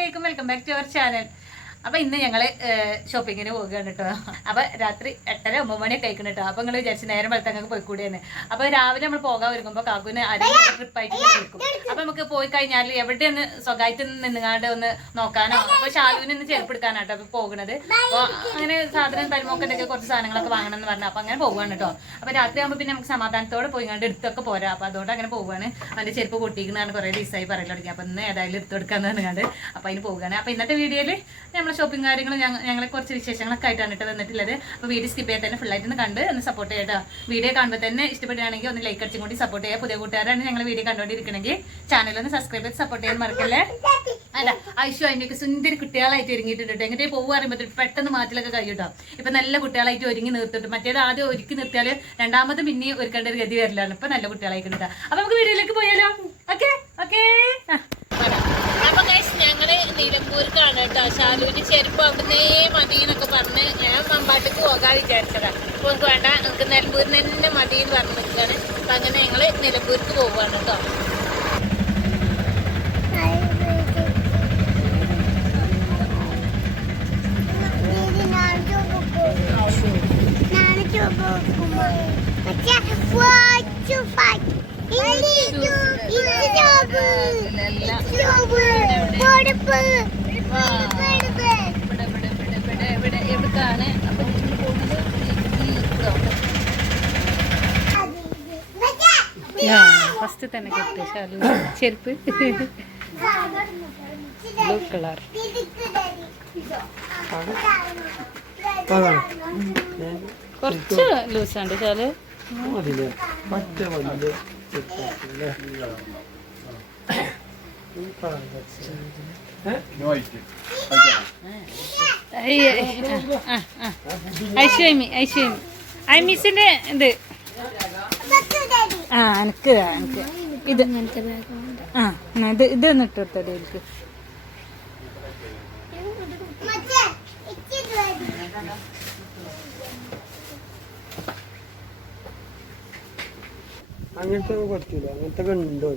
അലൈക്കും. Welcome back to our channel. അപ്പൊ ഇന്ന് ഞങ്ങൾ ഷോപ്പിങ്ങിന് പോകുകയാണ് കേട്ടോ അപ്പൊ രാത്രി എട്ടര ഒമ്പത് മണിയൊക്കെ കഴിക്കണം കേട്ടോ അപ്പൊ നിങ്ങൾ വിചാരിച്ചു നേരം വെളുത്ത് അങ്ങ് പോയിക്കൂടെയെന്ന് അപ്പൊ രാവിലെ നമ്മൾ പോകാൻ വരുമ്പോ കാക്കുവിന് ട്രിപ്പ് ആയിട്ട് വിളിക്കും. അപ്പൊ നമുക്ക് പോയി കഴിഞ്ഞാൽ എവിടെ ഒന്ന് സ്വകാര്യത്തിൽ നിന്നുകാണ്ട് ഒന്ന് നോക്കാനോ അപ്പൊ ഷാലുവിന് ഒന്ന് ചെരുപ്പ് എടുക്കാനാട്ടോ അപ്പൊ പോകുന്നത്. അപ്പൊ അങ്ങനെ സാധനം തരുമൊക്കെ എന്തൊക്കെ കുറച്ച് സാധനങ്ങളൊക്കെ വാങ്ങണം എന്ന് പറഞ്ഞു അപ്പൊ അങ്ങനെ പോവുകയാണ് കേട്ടോ അപ്പൊ രാത്രി ആകുമ്പോൾ പിന്നെ നമുക്ക് സമാധാനത്തോടെ പോയി കണ്ട് എടുത്തൊക്കെ പോരാ. അപ്പൊ അതുകൊണ്ട് അങ്ങനെ പോവാണ്. അവന്റെ ചെരുപ്പ് പൊട്ടിക്കുന്നതാണ് കുറെ ദിവസമായി പറയാൻ തുടങ്ങി. അപ്പൊ ഇന്ന് ഏതായാലും എടുത്തെടുക്കാന്ന് പറഞ്ഞാണ്ട് അപ്പൊ അതിന് പോവുകയാണ് അപ്പൊ ഇന്നത്തെ വീഡിയോയിൽ നമ്മളെ ഷോപ്പിംഗ് കാര്യങ്ങളും ഞങ്ങ- ഞങ്ങളെ കുറച്ച് വിശേഷങ്ങളൊക്കെ ആയിട്ടാണ് ഇട്ട് തന്നിട്ടുള്ളത് അപ്പൊ വീഡിയോ സ്കിപ്പ് ചെയ്യാൻ തന്നെ ആയിട്ട് ഒന്ന് കണ്ട് ഒന്ന് സപ്പോർട്ട് ചെയ്യട്ടോ വീഡിയോ കാണുമ്പോൾ തന്നെ ഇഷ്ടപ്പെടുകയാണെങ്കിൽ ഒന്ന് ലൈക്ക് അടിച്ചും കൂടി സപ്പോർട്ട് ചെയ്യുക. പുതിയ കൂട്ടുകാരാണ് ഞങ്ങൾ വീഡിയോ കണ്ടുകൊണ്ടിരിക്കണമെങ്കിൽ ചാനൽ ഒന്ന് സബ്സ്ക്രൈബ് ചെയ്ത് സപ്പോർട്ട് ചെയ്യാൻ മറക്കല്ലേ? അല്ല ഐശു അതിനൊക്കെ സുന്ദരി കുട്ടികളായിട്ട് ഒരുങ്ങിയിട്ടുണ്ട് കേട്ടോ. എങ്ങനെ പോകുക പറയുമ്പോൾ പെട്ടെന്ന് മാറ്റിലൊക്കെ കഴിയൂട്ടോ ഇപ്പൊ നല്ല കുട്ടികളായിട്ട് ഒരുങ്ങി നിർത്തിട്ട് മറ്റേത് ആദ്യം ഒരുക്കി നിർത്തിയാൽ രണ്ടാമത് പിന്നെ ഒരുക്കേണ്ട ഒരു ഗതി വരില്ലാണ് ഇപ്പൊ നല്ല കുട്ടികളായിട്ടുണ്ട് അപ്പൊ നമുക്ക് വീഡിയോയിലേക്ക് പോയാലോ? ഓക്കെ ഓക്കെ നിലമ്പൂർക്കാണ് കേട്ടോ. ഷാലുവിന്റെ ചെരുപ്പ് അവിടുന്നേ മതി എന്നൊക്കെ പറഞ്ഞ് ഞാൻ മമ്പാട്ടിക്ക് പോകാൻ വിചാരിച്ചതാ. അപ്പൊ നമുക്ക് വേണ്ട നമുക്ക് നിലമ്പൂരിന് തന്നെ മതി എന്ന് പറഞ്ഞു നിൽക്കുകയാണ്. അപ്പൊ അങ്ങനെ ഞങ്ങൾ നിലമ്പൂർക്ക് പോവാണ് കേട്ടോ. Fight ഇവിടെ ഇവിടെ എവിടേക്കാണ് ഫസ്റ്റ് തന്നെ കിട്ടി ചെരുപ്പ്. ബ്ലൂ കളർ കുറച്ച് ലൂസാണ്ട് ചാൽ മറ്റേ ഐശ്വമി ഐശ്വമി ഐ മിസ്സിന്റെ ഇത്. ആ എനിക്ക് എനിക്ക് ഇത്. ആ ഇത് ഇത് ഒന്ന് ഇട്ട് കൊടുത്തടി എനിക്ക് അങ്ങനത്തെ പറ്റൂല അങ്ങനത്തെ ഒക്കെ ഉണ്ടോ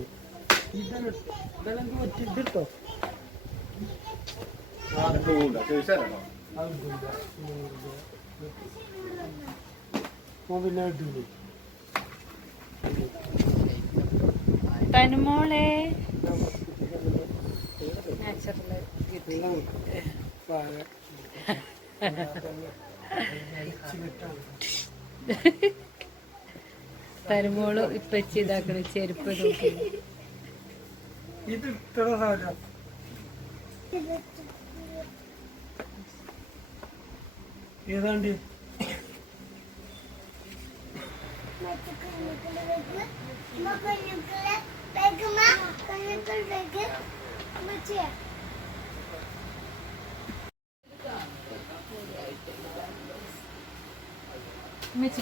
പിന്നെ കിട്ടൂലേ തനുമോളെ പാക തനുമോൾ ഇപ്പച്ചി ഇതാക്കണ ചെരുപ്പ് നോക്കി ഏതാണ്ട്?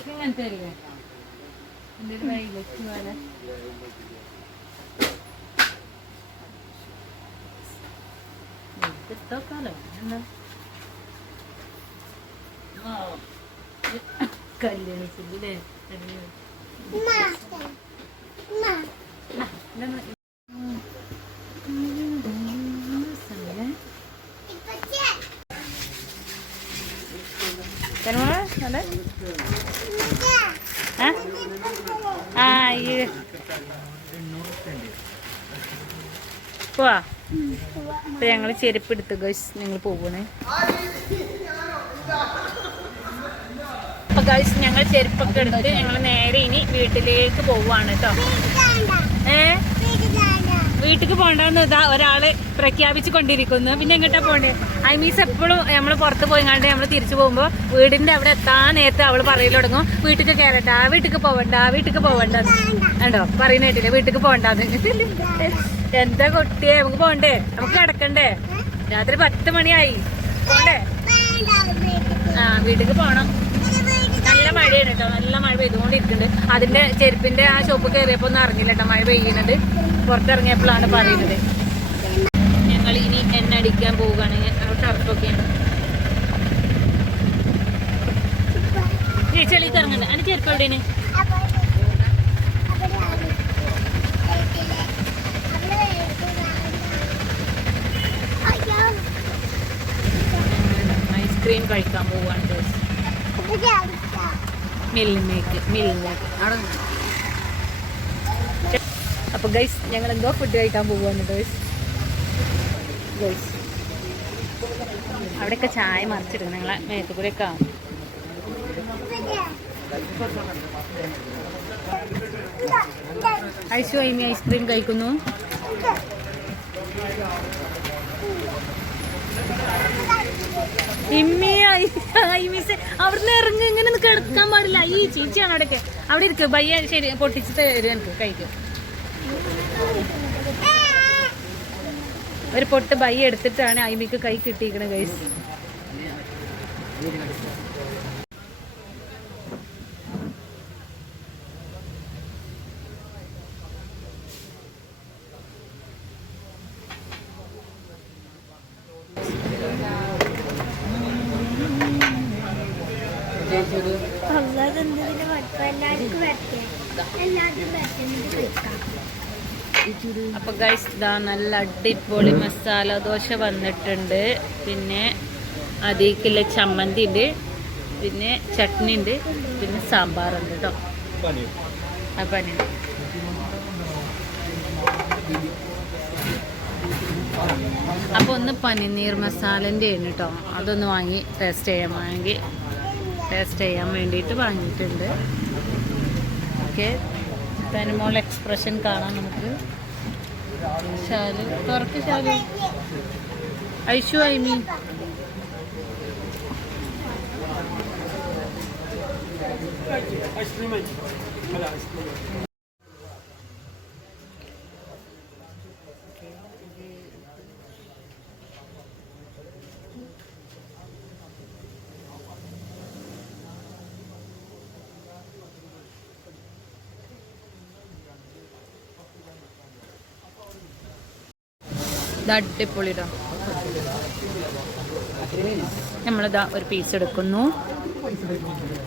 ഇങ്ങനത്തെ അല്ലേ? എന്തൊരു വൈകി പോലെ. എടുത്തോക്കാലോ? എന്നാ കല്യാണിച്ചില്ലേ ആ ഈ പോവാ അപ്പൊ ഞങ്ങൾ ചെരുപ്പ് എടുത്തു ഗൈസ് ഞങ്ങൾ പോകണേ അപ്പൊ ഗൈസ് ഞങ്ങൾ ചെരുപ്പൊക്കെ എടുത്ത് ഞങ്ങൾ നേരെ ഇനി വീട്ടിലേക്ക് പോവാണ് കേട്ടോ ഏ? വീട്ടിക്ക് പോകണ്ടെന്ന് ഇതാ ഒരാൾ പ്രഖ്യാപിച്ചു കൊണ്ടിരിക്കുന്നു പിന്നെ എങ്ങോട്ടാ പോണ്ടേ മീൻസ് എപ്പോഴും നമ്മൾ പുറത്ത് പോയിങ്ങാണ്ട് നമ്മൾ തിരിച്ചു പോകുമ്പോ വീടിന്റെ അവിടെ എത്താൻ നേരത്തെ അവൾ പറയൽ തുടങ്ങും. വീട്ടിക്ക് ആ വീട്ടിക്ക് പോവണ്ട വീട്ടിക്ക് പോവണ്ട. കണ്ടോ? പറയുന്ന കേട്ടില്ലേ? വീട്ടിക്ക് പോകണ്ടെന്ന് എന്താ കുട്ടിയെ? നമുക്ക് പോണ്ടേ? നമുക്ക് കിടക്കണ്ടേ? രാത്രി പത്ത് മണിയായി. പോണ്ടേ? ആ വീട്ടിക്ക് പോണം. നല്ല മഴയാണ് കേട്ടോ നല്ല മഴ പെയ്തുകൊണ്ടിരിക്കുന്നുണ്ട് അതിന്റെ ചെരുപ്പിന്റെ ആ ഷോപ്പ് കയറിയപ്പോ ഒന്നും അറിഞ്ഞില്ല കേട്ടോ മഴ പെയ്യുന്നത് പുറത്തിറങ്ങിയപ്പോഴാണ് പറയുന്നത്. ഞങ്ങൾ ഇനി എണ്ണ അടിക്കാൻ പോവുകയാണ്. ടർഫൊക്കെയാണ് ചെളിക്ക് ഇറങ്ങണ്ട അതിന് ചെരുപ്പ് എവിടെയാണ്? ഐസ്ക്രീം കഴിക്കാൻ പോവാണ് മില്ലിലേക്ക് മിൽമേക്ക്. അവിടെ അപ്പൊ ഗൈസ് ഞങ്ങൾ എന്തോ ഫുഡ് കഴിക്കാൻ പോകുവാണ് ഗൈസ് ഗൈസ് അവിടെയൊക്കെ ചായ മറിച്ചിടും ഞങ്ങളെ മേത്ത് കൂടെ ഒക്കെ ഐശു ഐമി ഐസ്ക്രീം കഴിക്കുന്നു. ഇമ്മി ഐമിസ് അവിടുന്ന് ഇറങ്ങി ഇങ്ങനെ കിടക്കാൻ പാടില്ല. ഈ ചീച്ചിയാണ് അവിടെയൊക്കെ. അവിടെ ഇരിക്കും. ബയ്യ ശരി പൊട്ടിച്ച് തരും എനിക്ക്. കഴിക്കും. ഒരു പൊട്ട് ബൈ എടുത്തിട്ടാണ് ഐമിക്ക് കൈ കിട്ടിയിരിക്കണത് ഗൈസ് അപ്പൊ ഗൈസ് ഇതാ നല്ല അടിപൊളി മസാല ദോശ വന്നിട്ടുണ്ട്. പിന്നെ അതിലേക്കുള്ള ചമ്മന്തി ഉണ്ട്. പിന്നെ ചട്നി ഉണ്ട്. പിന്നെ സാമ്പാർ ഉണ്ട് കേട്ടോ അപ്പം അപ്പോൾ ഒന്ന് പനിനീർ മസാലന്റെ ആണ് കേട്ടോ അതൊന്ന് വാങ്ങി ടേസ്റ്റ് ചെയ്യാൻ വാങ്ങി. ടേസ്റ്റ് ചെയ്യാൻ വേണ്ടിയിട്ട് വാങ്ങിയിട്ടുണ്ട്. ഓക്കെ തനിമോൾ എക്സ്പ്രഷൻ കാണാം നമുക്ക്. ശാലു. തുറക്ക് Shalu. Aishu I mean. Ice cream അല്ല ഐസ്ക്രീം ഇത് അടിപൊളിയിട്ടോ നമ്മളിതാ ഒരു പീസ് എടുക്കുന്നു.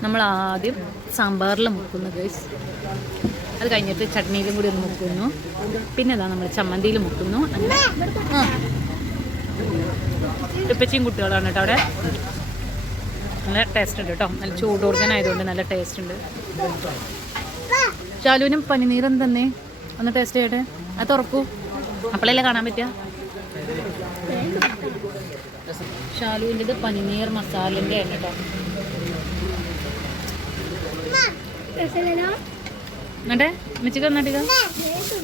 നമ്മൾ ആദ്യം സാമ്പാറിൽ മുക്കുന്നു ഗൈസ് അത് കഴിഞ്ഞിട്ട് ചട്നിയിലും കൂടി ഒന്ന് മുക്കുന്നു. പിന്നെ ഇതാ നമ്മൾ ചമ്മന്തിയിൽ മുക്കുന്നു. ഇപ്പച്ചിയും കുട്ടികളാണ് കേട്ടോ അവിടെ. നല്ല ടേസ്റ്റ് ഉണ്ട് കേട്ടോ. നല്ല ചൂടോർജനായതുകൊണ്ട് നല്ല ടേസ്റ്റ് ഉണ്ട്. ശാലുവിനും പനിനീരം തന്നെ ഒന്ന് ടേസ്റ്റ് ചെയ്യട്ടെ. അത് തുറക്കൂ. അപ്പോഴല്ലേ കാണാൻ പറ്റുക? ഷാലുവിന്റെത് പനിനീർ മസാലന്റെ ആണ് കേട്ടോ എന്നിട്ട് മിച്ചിക്ക് വന്നിട്ട്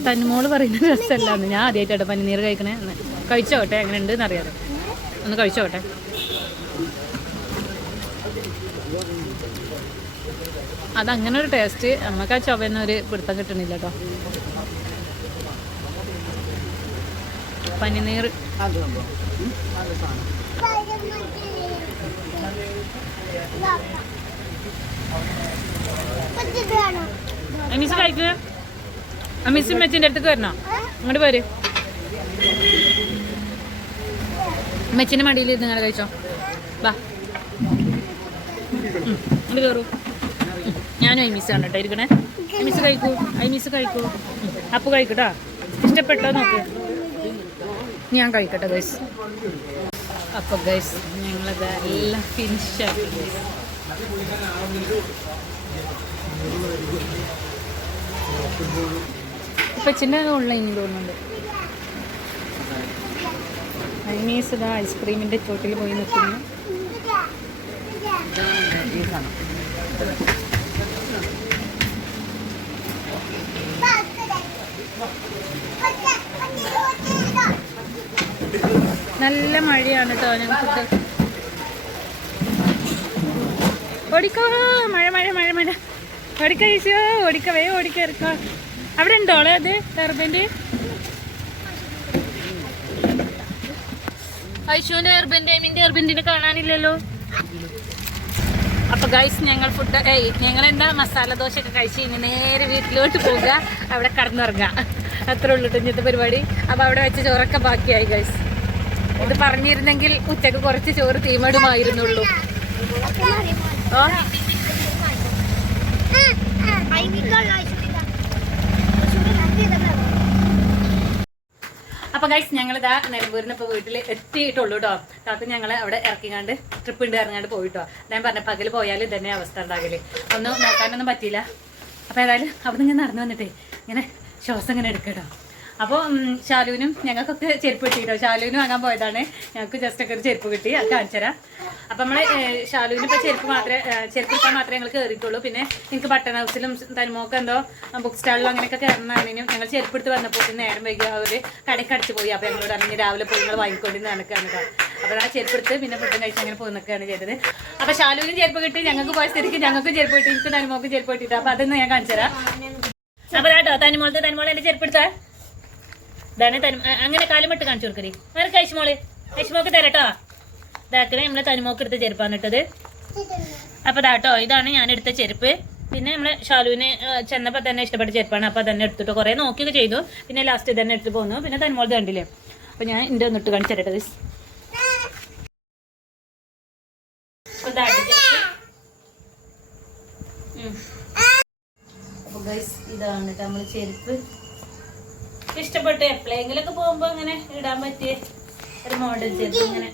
തന്നുമോൾ പറയുന്ന രസമല്ലാന്ന്. ഞാൻ ആദ്യമായിട്ടോ പനിനീർ കഴിക്കണേ. കഴിച്ചോട്ടെ എങ്ങനെ ഉണ്ടെന്ന് അറിയാതെ ഒന്ന് കഴിച്ചോട്ടെ. അതങ്ങനെ ഒരു ടേസ്റ്റ് നമുക്ക് ആ ചൊവ്വന്നൊരു പിടുത്തം കിട്ടണില്ല കേട്ടോ പനിനീർ. അമീസ് കഴിക്കുക അമീസ് മെച്ചിന്റെ അടുത്തേക്ക് വരണോ? അങ്ങോട്ട് പോര് മെച്ചിന്റെ മടിയിൽ ഇരുന്ന് ഇങ്ങനെ കഴിച്ചോ. വാ. അങ്ങോട്ട് കയറൂ ഞാനും ആണ് കേട്ടോ ഇരിക്കണേ. ഐമീസ് കഴിക്കൂ. ഐമീസ് കഴിക്കൂ. അപ്പു കഴിക്കട്ടോ ഇഷ്ടപ്പെട്ടോ നോക്ക്. ഞാൻ കഴിക്കട്ടെ ഗൈസ് അപ്പോൾ ഗൈസ് ഞങ്ങളത് എല്ലാം ഫിനിഷ് ആക്കി ഗൈസ് ഇപ്പച്ചിന്റെ ഓൺലൈൻ തോന്നുന്നുണ്ട്. അനീസ് ഇതാ ഐസ്ക്രീമിന്റെ ചോട്ടിൽ പോയി നിൽക്കുന്നു നല്ല മഴയാണ് കേട്ടോ ഞങ്ങൾക്ക് ഓടിക്കോ മഴ മഴ മഴ മഴ. ഓടിക്ക ഈശോ ഓടിക്കവേ ഓടിക്ക അവിടെ ഉണ്ടോ ഓളെ അത്? ഹെർബന്റ് ഐശുവിന്റെ ഹെർബൻഡ് എമിന്റെ ഹെർബന്റിനെ കാണാനില്ലല്ലോ. അപ്പൊ ഗൈസ് ഞങ്ങൾ ഫുഡ് ഏയ് ഞങ്ങൾ എന്താ മസാല ദോശ ഒക്കെ കഴിച്ച് ഇനി നേരെ വീട്ടിലോട്ട് പോവുക. അവിടെ കടന്നുറങ്ങുക അത്രേ ഉള്ളൂ ഇന്നത്തെ പരിപാടി. അപ്പൊ അവിടെ വെച്ച് ചോറൊക്കെ ബാക്കിയായി ഗൈസ് ഇത് പറഞ്ഞിരുന്നെങ്കിൽ ഉച്ചയ്ക്ക് കുറച്ച് ചോറ് തീമടുമായിരുന്നുള്ളൂ. അപ്പൊ ഗൈസ് ഞങ്ങൾ ഇതാ നിലമ്പൂരിന് ഇപ്പൊ വീട്ടിൽ എത്തിയിട്ടുള്ളൂ കേട്ടോ കാക്കു ഞങ്ങളെ അവിടെ ഇറക്കിങ്ങാണ്ട് ട്രിപ്പ് ഉണ്ട് ഇറങ്ങാണ്ട് പോയിട്ടോ. ഞാൻ പറഞ്ഞ പകൽ പോയാൽ ഇതന്നെ അവസ്ഥ ഉണ്ടാകൽ. ഒന്നും നോക്കാനൊന്നും പറ്റിയില്ല. അപ്പൊ ഏതായാലും അവിടെ നിന്ന് നടന്നു വന്നിട്ടേ ഇങ്ങനെ ശ്വാസം ഇങ്ങനെ എടുക്കട്ടോ അപ്പോൾ ശാലുവിനും ഞങ്ങൾക്കൊക്കെ ചെരുപ്പ് കിട്ടിയിട്ടോ? ഷാലുവിനും വാങ്ങാൻ പോയതാണ്. ഞങ്ങൾക്ക് ജസ്റ്റ് ഒക്കെ ഒരു ചെരുപ്പ് കിട്ടി. അത് കാണിച്ചുതരാം അപ്പം നമ്മളെ ശാലുവിന് ഇപ്പോൾ ചെരുപ്പ് മാത്രമേ ചെരുപ്പ് കിട്ടാൻ മാത്രമേ ഞങ്ങൾ കയറിയിട്ടുള്ളൂ. പിന്നെ നിങ്ങൾക്ക് ബട്ടൺ ഹൗസിലും തനിമോക്ക് എന്തോ ബുക്ക് സ്റ്റാളിലും അങ്ങനെയൊക്കെ കയറുന്നതിനും ഞങ്ങൾ ചെരുപ്പ് എടുത്ത് വന്നപ്പോൾ നേരം വൈകി അവർ കടയ്ക്ക് അടിച്ചു പോയി. അപ്പോൾ ഞങ്ങളോട് അറിഞ്ഞ് രാവിലെ പോയി നിങ്ങൾ വാങ്ങിക്കൊണ്ട് നടക്കുകയാണ് അപ്പോൾ ആ ചെരുപ്പ് എടുത്ത് പിന്നെ ഫുഡും കഴിച്ച് അങ്ങനെ പോയി നിൽക്കുകയാണ് ചെയ്തത്. അപ്പോൾ ശാലുവിനും ചെരുപ്പ് കിട്ടി ഞങ്ങൾക്ക് പോയ സ്ഥിതിക്ക് ഞങ്ങൾക്കും ചെരുപ്പ് കിട്ടി എനിക്ക് തനിമോക്കും ചെരുപ്പ് കിട്ടിയിട്ട്? അപ്പോൾ അതൊന്ന് ഞാൻ കാണിച്ചു തരാം. അപ്പോൾ കേട്ടോ തനിമോളത്ത് തനിമോൾ എന്റെ ചെരുപ്പ് എടുത്താൽ ഇതാണ് തനിമ അങ്ങനെ കാലുമിട്ട് കാണിച്ചു കൊടുക്കരി വേറെ കഴിച്ചുമോൾ കഴിച്ചുമോക്ക് തരട്ടോ? ഇതാക്കണേ നമ്മളെ തനിമോക്ക് എടുത്ത ചെരുപ്പാണ് ഇട്ടത് അപ്പോൾ ഇതാട്ടോ ഇതാണ് ഞാൻ എടുത്ത ചെരുപ്പ്. പിന്നെ നമ്മളെ ഷാലുവിന് ചെന്നപ്പോൾ തന്നെ ഇഷ്ടപ്പെട്ട ചെരുപ്പാണ്. അപ്പോൾ തന്നെ എടുത്തിട്ട് കുറേ നോക്കിയൊക്കെ ചെയ്തു. പിന്നെ ലാസ്റ്റ് തന്നെ എടുത്ത് പോന്നു. പിന്നെ തനിമോളത് കണ്ടില്ലേ? അപ്പോൾ ഞാൻ എന്റെ ഒന്നിട്ട് കാണിച്ചു തരട്ടെ. അപ്പോൾ ഇതാണ് നമ്മൾ ചെരുപ്പ്. ഇഷ്ടപ്പെട്ട് എപ്പോഴെങ്കിലൊക്കെ പോകുമ്പോ അങ്ങനെ ഇടാൻ പറ്റിയ ഒരു മോഡൽ ചെരുപ്പ് ഇങ്ങനെ.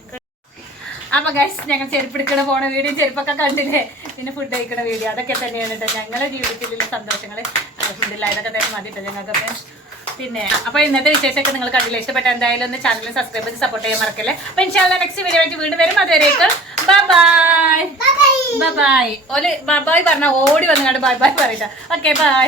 അപ്പൊ ഗൈസ് ഞങ്ങൾ ചെരുപ്പെടുക്കണ പോണ വീഡിയോ ചെരുപ്പൊക്കെ കണ്ടില്ലേ? പിന്നെ ഫുഡ് കഴിക്കണ വീഡിയോ. അതൊക്കെ തന്നെയാണ് കേട്ടോ ഞങ്ങളുടെ ജീവിതത്തിലുള്ള സന്തോഷങ്ങൾ ഇതൊക്കെ തന്നെ മതി കേട്ടോ ഞങ്ങൾക്കൊക്കെ പിന്നെ അപ്പൊ ഇന്നത്തെ വിശേഷമൊക്കെ നിങ്ങൾ കണ്ടില്ല? ഇഷ്ടപ്പെട്ട എന്തായാലും ഒന്ന് ചാനൽ സബ്സ്ക്രൈബ് ചെയ്ത് സപ്പോർട്ട് ചെയ്യാൻ മറക്കല്ലേ? അപ്പൊ ഇൻഷാല്ല നെക്സ്റ്റ് വീഡിയോ ആയിട്ട് വീണ്ടും വരും. അതുവരേക്ക് bye bye all bye bye പറഞ്ഞ ഓടി വന്നു കണ്ട് ബൈ ബൈ പറയട്ടെ. Okay bye